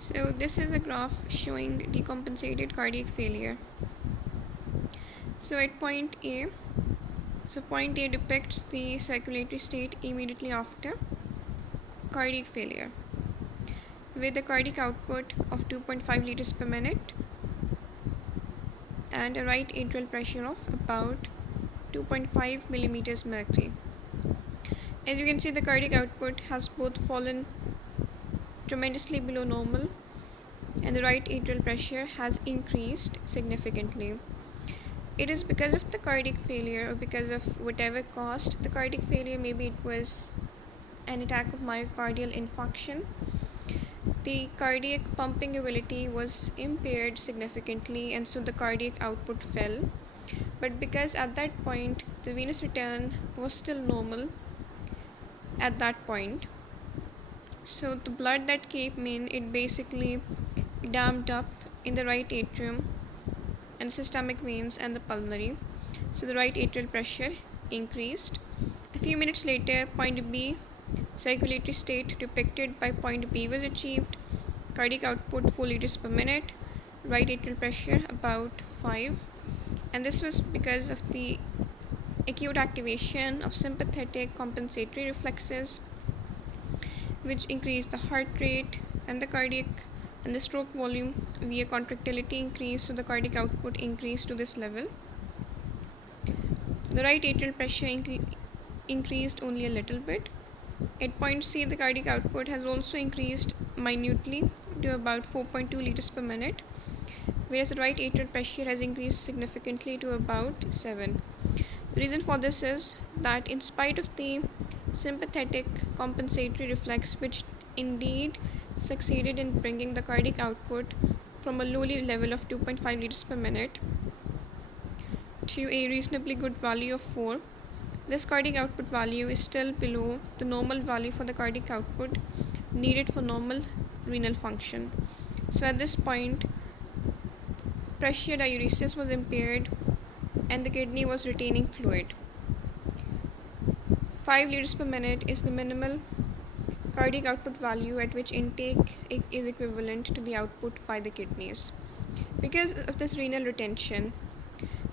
So this is a graph showing decompensated cardiac failure. So at point A, point A depicts the circulatory state immediately after cardiac failure with a cardiac output of 2.5 liters per minute and a right atrial pressure of about 2.5 millimeters mercury. As you can see, the cardiac output has both fallen tremendously below normal and the right atrial pressure has increased significantly. It is because of the cardiac failure or because of whatever caused the cardiac failure. Maybe it was an attack of myocardial infarction. The cardiac pumping ability was impaired significantly and so the cardiac output fell. But because at that point the venous return was still normal at that point, so the blood that came in, it basically dammed up in the right atrium and the systemic veins and the pulmonary. So the right atrial pressure increased. A few minutes later, point B, circulatory state depicted by point B was achieved. Cardiac output 4 liters per minute, right atrial pressure about 5, and this was because of the acute activation of sympathetic compensatory reflexes, which increased the heart rate and the cardiac and the stroke volume via contractility increase, so the cardiac output increased to this level. The right atrial pressure increased only a little bit. At point C, the cardiac output has also increased minutely to about 4.2 liters per minute, whereas the right atrial pressure has increased significantly to about 7. The reason for this is that in spite of the sympathetic compensatory reflex, which indeed succeeded in bringing the cardiac output from a lowly level of 2.5 liters per minute to a reasonably good value of 4, this cardiac output value is still below the normal value for the cardiac output needed for normal renal function. So at this point, pressure diuresis was impaired and the kidney was retaining fluid. 5 liters per minute is the minimal cardiac output value at which intake is equivalent to the output by the kidneys. Because of this renal retention,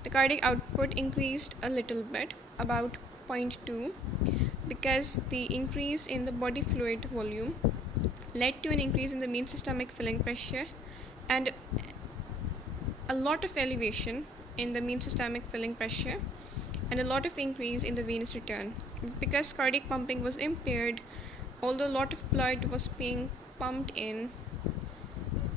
the cardiac output increased a little bit, about 0.2, because the increase in the body fluid volume led to an increase in the mean systemic filling pressure and a lot of elevation in the mean systemic filling pressure and a lot of increase in the venous return. Because cardiac pumping was impaired, although a lot of blood was being pumped in,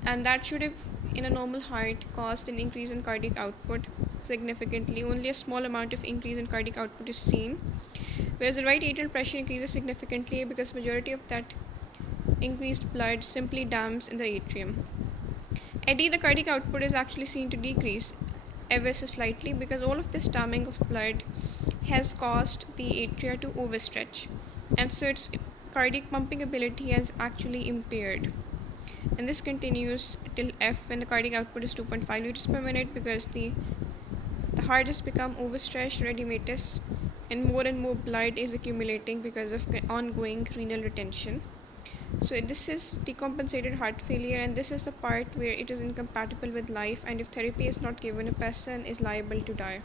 and that should have in a normal heart caused an increase in cardiac output significantly, only a small amount of increase in cardiac output is seen, whereas the right atrial pressure increases significantly because majority of that increased blood simply dams in the atrium. At D, the cardiac output is actually seen to decrease ever so slightly because all of this damming of blood has caused the atria to overstretch, and so its cardiac pumping ability has actually impaired. And this continues till F when the cardiac output is 2.5 liters per minute because the heart has become overstretched edematous and more blood is accumulating because of ongoing renal retention. So this is decompensated heart failure, and this is the part where it is incompatible with life, and if therapy is not given, a person is liable to die.